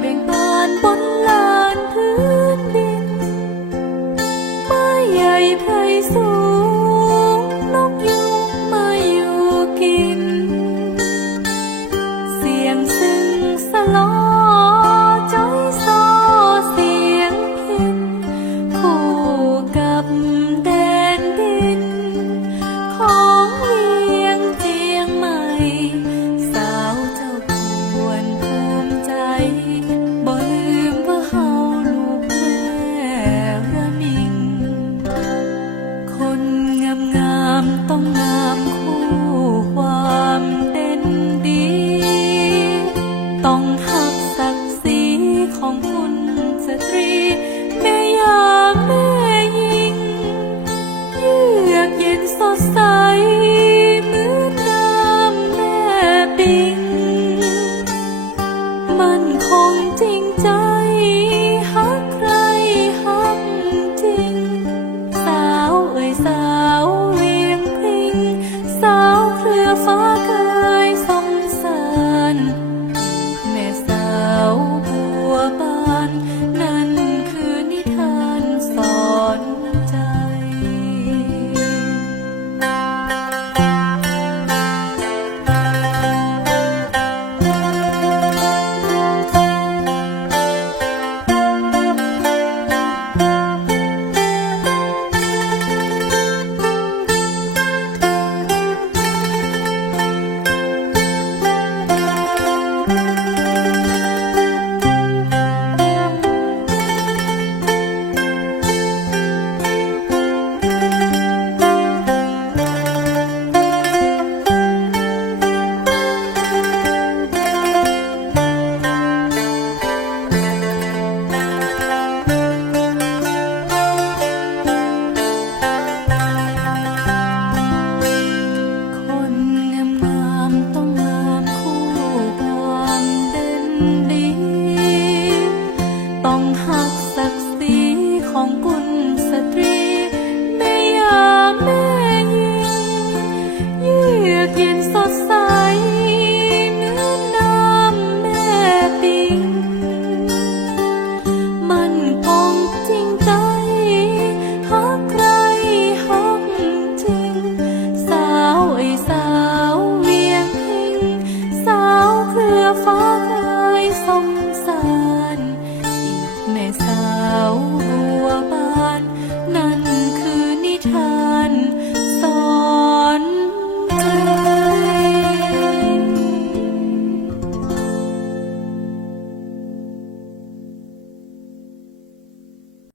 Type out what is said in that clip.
เบ่งบานบนลานพื้นดินไม้ใหญ่แผ่ ของคุณสตรี ศักดิ์ศรีของกุลสตรี